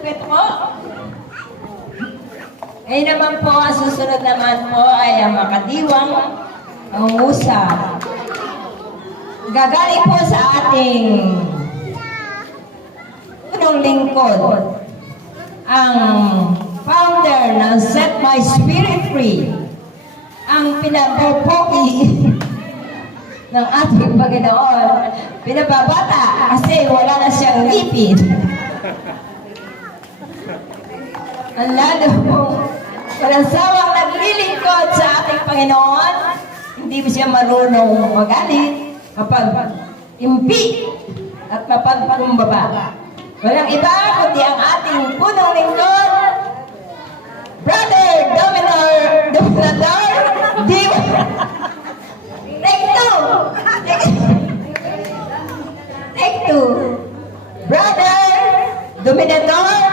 kwento ko. Ngayon naman po, ang susunod naman po ay ang makadiwang pangungusa. Gagaling po sa ating punong lingkod, ang founder ng Set My Spirit Free, ang pinapopogi ng ating Panginoon, pinababata kasi wala na siyang ngipin. Ang lalo po, walang sawang naglilingkod sa ating Panginoon, hindi mo siya marunong magalit, mapag-impi at mapagpakumbaba. Walang iba kundi ang ating punong lingkod, Brother Dominador Diwa. Take two. Brother Dominador